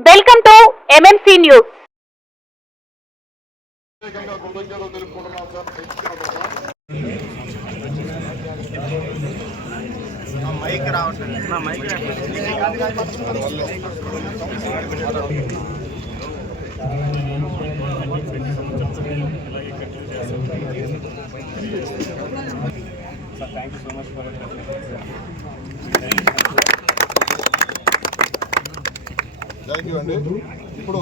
Welcome to MMC news ప్రత్యేకంగా కృతజ్ఞతలు తెలుపుకుంటున్నాం సార్ ఇచ్చిన థ్యాంక్ యూ అండి. ఇప్పుడు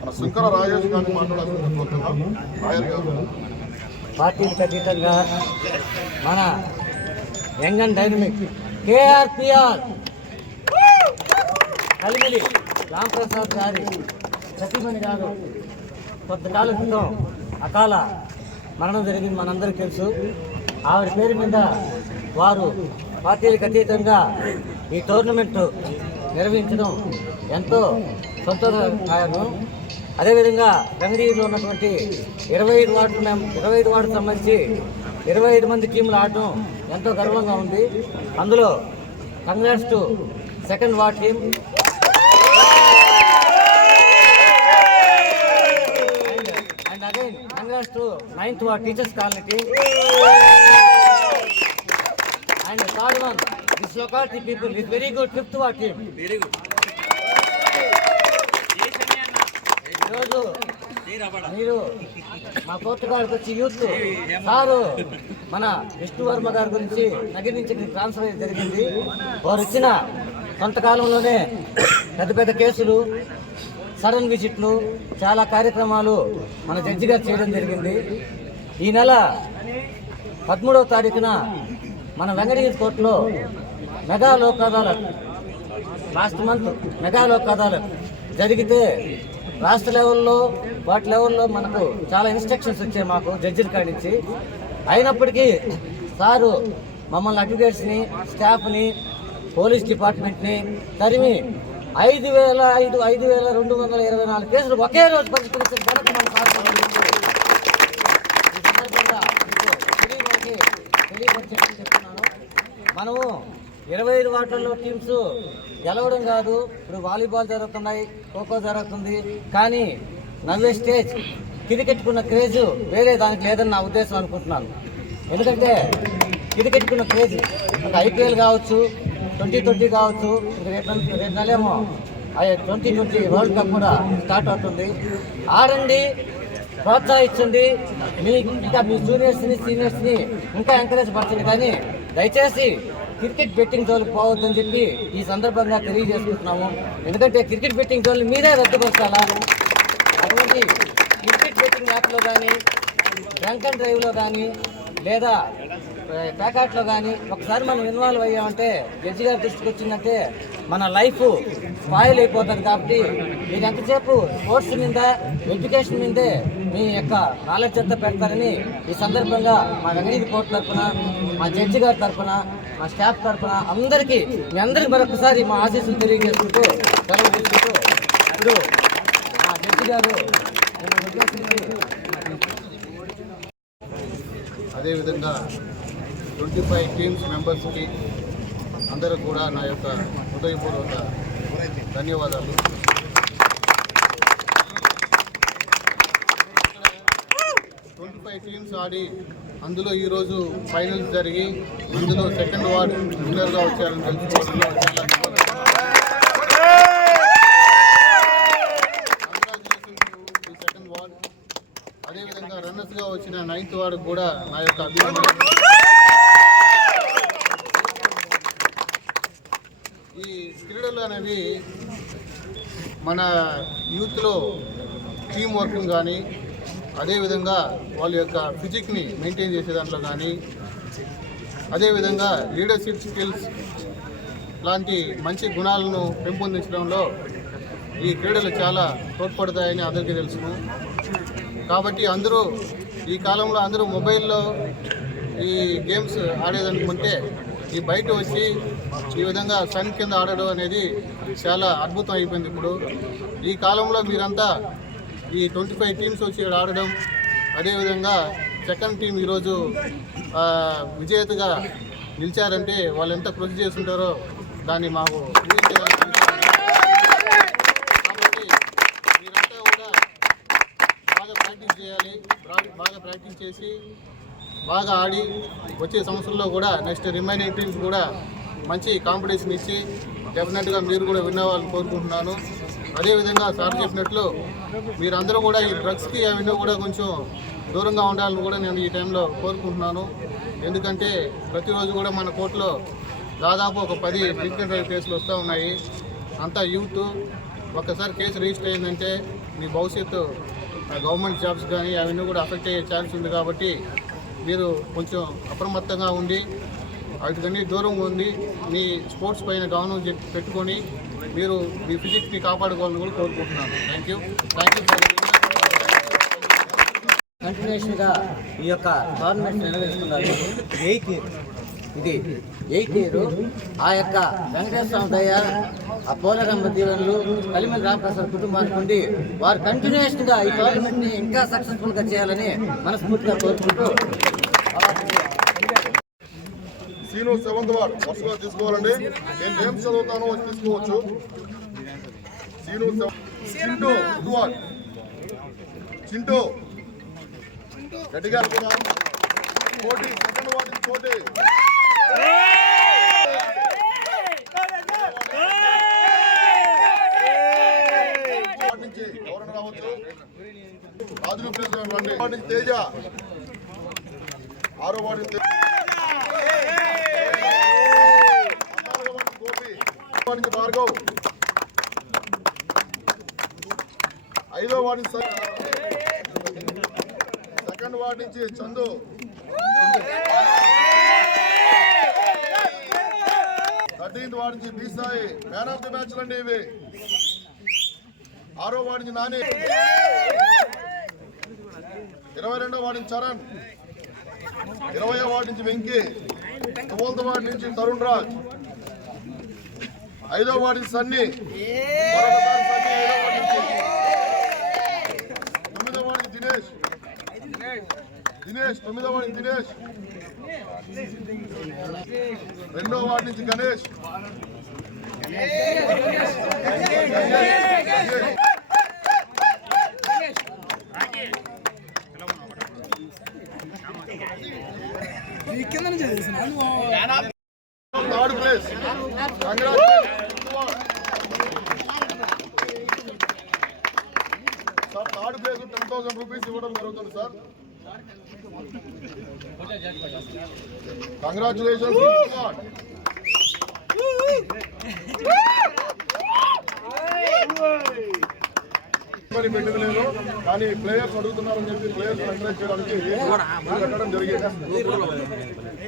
మన శంకర రాజేష్ గారిని మాట్లాడాల్సిన కోరుతున్నాం రాయల్ గారు. పార్టీలకు అతీతంగా మన young and dynamic KRPR Kalimili Ramprasad గారి సతీమణి గారు కొంతకాలం క్రితం అకాల మరణం జరిగింది మనందరికీ తెలుసు. ఆవిడ పేరు మీద వారు పార్టీలకు అతీతంగా ఈ టోర్నమెంట్ నిర్వహించడం ఎంతో సంతోషకరం అదేవిధంగా రంగడీలో ఉన్నటువంటి ఇరవై ఐదు వార్డు మేము ఇరవై ఐదు వార్డు సంబంధించి ఇరవై ఐదు మంది టీములు ఆడటం ఎంతో గర్వంగా ఉంది. అందులో congrats to second ward team. And and again congrats to ninth ward teachers colony team. One this locality people is very good fifth ward team very good ఈరోజు మీరు మా కోర్టుగాడికి వచ్చి యూత్ సారు మన విష్ణు వర్మ గారి గురించి నగిరి నుంచి ట్రాన్స్ఫర్ జరిగింది. వారు ఇచ్చిన కొంతకాలంలోనే పెద్ద పెద్ద కేసులు సడన్ విజిట్లు చాలా కార్యక్రమాలు మన జడ్జి గారు చేయడం జరిగింది. ఈ నెల పదమూడవ తారీఖున మన వెంకటగిరి కోర్టులో mega Lok Adalat last month mega Lok Adalat జరిగితే రాష్ట్ర లెవెల్లో వాటి లెవెల్లో మనకు చాలా ఇన్స్ట్రక్షన్స్ వచ్చాయి మాకు జడ్జిల కాడి నుంచి. అయినప్పటికీ సారు మమ్మల్ని అడ్వకేట్స్ని స్టాఫ్ని పోలీస్ డిపార్ట్మెంట్ని తరిమి ఐదు వేల ఐదు ఐదు వేల రెండు వందల ఇరవై నాలుగు కేసులు ఒకే రోజు పరిష్కరించిన ఘనత మన సార్కు తెలియపరిచే మనము ఇరవై ఐదు వాటర్లో టీమ్స్ గెలవడం కాదు ఇప్పుడు వాలీబాల్ జరుగుతున్నాయి ఖోఖో జరుగుతుంది. కానీ నవ్వే స్టేజ్ క్రికెట్కున్న క్రేజ్ వేరే దానికి లేదని నా ఉద్దేశం అనుకుంటున్నాను. ఎందుకంటే క్రికెట్కున్న క్రేజ్ ఒక ఐపీఎల్ కావచ్చు ట్వంటీ ట్వంటీ కావచ్చు రేపు నెల- రేపు నెలేమో ట్వంటీ ట్వంటీ వరల్డ్ కప్ కూడా స్టార్ట్ అవుతుంది. ఆడండి ప్రోత్సహించండి. మీ ఇంకా మీ జూనియర్స్ని సీనియర్స్ని ఇంకా ఎంకరేజ్ పరచండి. కానీ దయచేసి క్రికెట్ బెట్టింగ్ జోలికి పోవద్దని చెప్పి ఈ సందర్భంగా తెలియజేసుకుంటున్నాము. ఎందుకంటే క్రికెట్ బెట్టింగ్ జోన్లు మీరే రద్దుపరచాలా? అటువంటి క్రికెట్ బెట్టింగ్ యాప్లో కానీ డ్రంక్ అండ్ డ్రైవ్లో కానీ లేదా ప్యాకెట్లో కానీ ఒకసారి మనం ఇన్వాల్వ్ అయ్యామంటే జడ్జి గారి దృష్టికి వచ్చిందంటే మన లైఫ్ స్పాయిల్ అయిపోతుంది కాబట్టి మీరు ఎంతసేపు స్పోర్ట్స్ మీద ఎడ్యుకేషన్ మీదే మీ యొక్క నాలెడ్జ్ అంతా పెడతారని ఈ సందర్భంగా మా వెంకటగిరి కోర్టు తరఫున మా జడ్జి గారి తరఫున మా స్టాఫ్ తరఫున అందరికీ మీ అందరికి మరొకసారి మా ఆశీస్సులు తెలియజేసుకుంటూ సెలవు తీసుకుంటూ ఇప్పుడు మా జడ్జి గారు అదేవిధంగా ట్వంటీ ఫైవ్ టీమ్స్ మెంబర్స్కి అందరూ కూడా నా యొక్క హృదయపూర్వక ధన్యవాదాలు. ట్వంటీ ఫైవ్ టీమ్స్ ఆడి అందులో ఈరోజు ఫైనల్స్ జరిగి అందులో సెకండ్ వార్డ్ విన్నర్గా వచ్చారని తెలుసుకోవడంలో చాలా అదేవిధంగా రన్నర్స్గా వచ్చిన నైన్త్ వార్డు కూడా నా యొక్క అభినందన ఈ క్రీడలు అనేవి మన యూత్లో టీమ్ వర్కింగ్ కానీ అదేవిధంగా వాళ్ళ యొక్క ఫిజిక్ని మెయింటైన్ చేసే దాంట్లో కానీ అదేవిధంగా లీడర్షిప్ స్కిల్స్ లాంటి మంచి గుణాలను పెంపొందించడంలో ఈ క్రీడలు చాలా తోడ్పడతాయని అందరికీ తెలుసును. కాబట్టి అందరూ ఈ కాలంలో అందరూ మొబైల్లో ఈ గేమ్స్ ఆడేదనుకుంటే ఈ బయట వచ్చి ఈ విధంగా సన్ కింద ఆడడం అనేది చాలా అద్భుతం అయిపోయింది ఇప్పుడు. ఈ కాలంలో మీరంతా ఈ ట్వంటీ ఫైవ్ టీమ్స్ వచ్చి ఆడడం అదేవిధంగా సెకండ్ టీం ఈరోజు విజేతగా నిలిచారంటే వాళ్ళు ఎంత కృషి చేస్తుంటారో దాన్ని మాకు మీరంతా కూడా బాగా ప్రాక్టీస్ చేయాలి బాగా ప్రాక్టీస్ చేసి బాగా ఆడి వచ్చే సంవత్సరంలో కూడా నెక్స్ట్ రిమైనింగ్ టీమ్స్ కూడా మంచి కాంపిటీషన్ ఇచ్చి డెఫినెట్గా మీరు కూడా విన్ కోరుకుంటున్నాను. అదేవిధంగా సార్ చెప్పినట్లు మీరందరూ కూడా ఈ డ్రగ్స్కి అవన్నీ కూడా కొంచెం దూరంగా ఉండాలని కూడా నేను ఈ టైంలో కోరుకుంటున్నాను. ఎందుకంటే ప్రతిరోజు కూడా మన కోర్టులో దాదాపు ఒక పది ఫిజికల్ డ్రైవ్ కేసులు వస్తూ ఉన్నాయి. అంతా యూత్. ఒక్కసారి కేసు రిజిస్టర్ అయిందంటే మీ భవిష్యత్తు ఆ, గవర్నమెంట్ జాబ్స్ కానీ అవన్నీ కూడా అఫెక్ట్ అయ్యే ఛాన్స్ ఉంది కాబట్టి మీరు కొంచెం అప్రమత్తంగా ఉండి వాటికన్నీ దూరంగా ఉండి మీ స్పోర్ట్స్ పైన గమనం పెట్టుకొని మీరు మీ ఫిజిక్స్ని కాపాడుకోవాలని కూడా కోరుకుంటున్నాను. థ్యాంక్ యూ థ్యాంక్ యూ కంటిన్యూషన్గా ఈ యొక్క గవర్నమెంట్ నిర్వహిస్తున్నారు. Eighth year. ఇది ఎయిత్ ఇయర్. ఆ యొక్క వెంకటేశ్వర స్వామి దయ ఆ పోలరమ్మ దీవెనలు కలిమిన రామప్రసాద్ కుటుంబానికి ఉండి వారు కంటిన్యూషన్గా ఈ టోర్నమెంట్ని ఇంకా సక్సెస్ఫుల్గా చేయాలని మనస్ఫూర్తిగా కోరుకుంటూ సీను సెవెంత్ వార్డ్ వరుసగా తీసుకోవాలండి. నేను ఏం చదువుతానో వచ్చి తీసుకోవచ్చు. సీను సెవ- చింటూ ఫిఫ్త్ వార్డ్. చింటూ. గట్టిగా అనుకుందాం కోటి సెకండ్ వార్డ్ కోటి నుంచి ఎవరైనా రావచ్చు. రాజులు ప్లేస్ రండి వార్డ్ తేజ. ఆరో వార్డు నుంచి పద్నాలుగో వార్డు గోపి వార్డు నుంచి భార్గవ్ ఐదో వార్డు నుంచి సెకండ్. వార్డు నుంచి చందు. థర్టీన్త్ వార్డు నుంచి B Sai. Man of the match అండి ఇవి. ఆరో వార్డు నుంచి నాని. ఇరవై రెండో వార్డు నుంచి చరణ్. ఇరవై వార్డు నుంచి వెంకీ. ట్వెల్త్ వార్డు నుంచి తరుణ్ రాజ్. ఐదో నుంచి సన్నీ. తొమ్మిదో నుంచి దినేష్. దినేష్ తొమ్మిదో నుంచి దినేష్. రెండో వార్డు నుంచి Ganesh Ganesh. Third place sir third place ten thousand rupees ఇవ్వడం జరుగుతుంది సార్. కంగ్రాచులేషన్ మరి పెట్టలేదు కానీ ప్లేయర్స్ అడుగుతున్నారని చెప్పి ప్లేయర్స్ ఎంకరేజ్ చేయడానికి ఇది పెట్టడం జరిగింది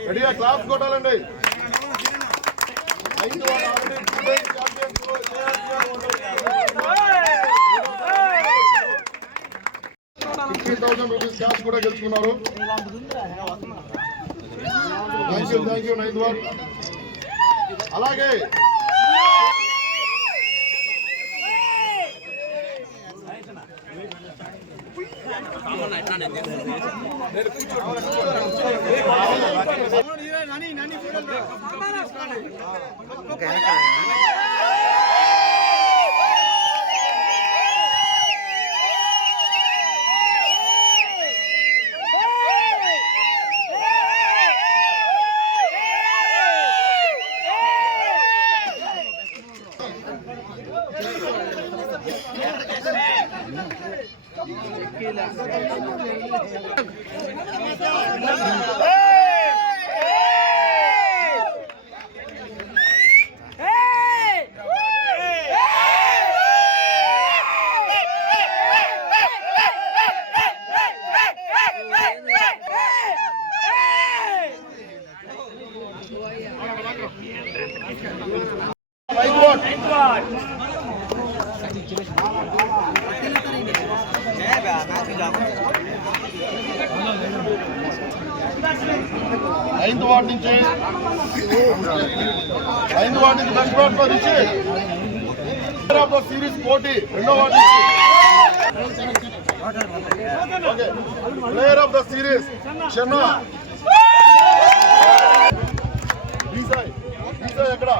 రెడీగా క్లాస్ కొట్టాలండి. ఐదు వారు already two times fifteen thousand rupees cash కూడా గెలుచుకున్నారు thank you thank you nine one అలాగే నైన్ వార్ ఐదు వార్డు నుంచి. ఐదు వార్డు నుంచి బెస్ట్ బ్యాట్స్మెన్ ఇచ్చి ఆఫ్ సిరీస్ పోటీ రెండో వార్డు నుంచి. ప్లేయర్ ఆఫ్ ద సిరీస్ చెన్న. బీసాయ్ బీసాయ్ ఎక్కడ?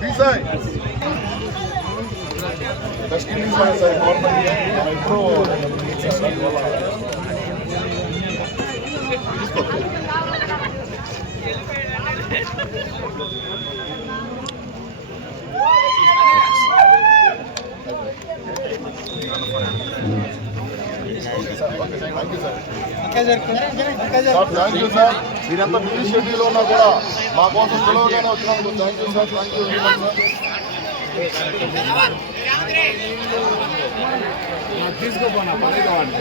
బీసాయ్ నెక్స్ట్ ఇన్నింగ్స్ అనేది సార్ గవర్నమెంట్ మనం ఎప్పుడూ thank you sir thank you sir మీరంతా బిజీ షెడ్యూల్ ఉన్నా కూడా మా కోసం పిలవగానే వచ్చినందుకు thank you sir thank you very much sir తీసుకోపోనా పని కావాలి